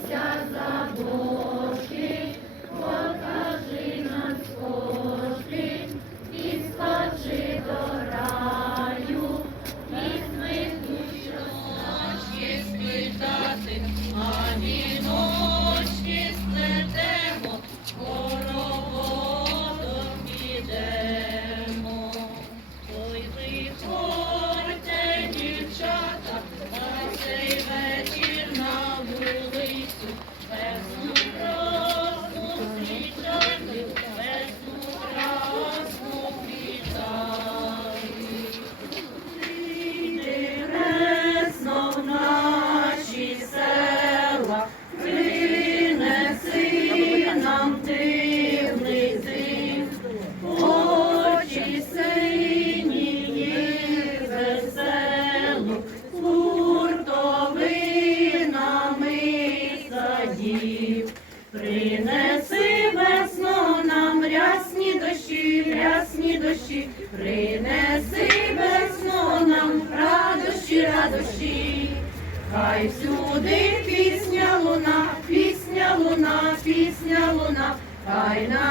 молися за Бога. Принеси весну нам радощі, радощі, хай всюди пісня луна, пісня луна, пісня луна, хай на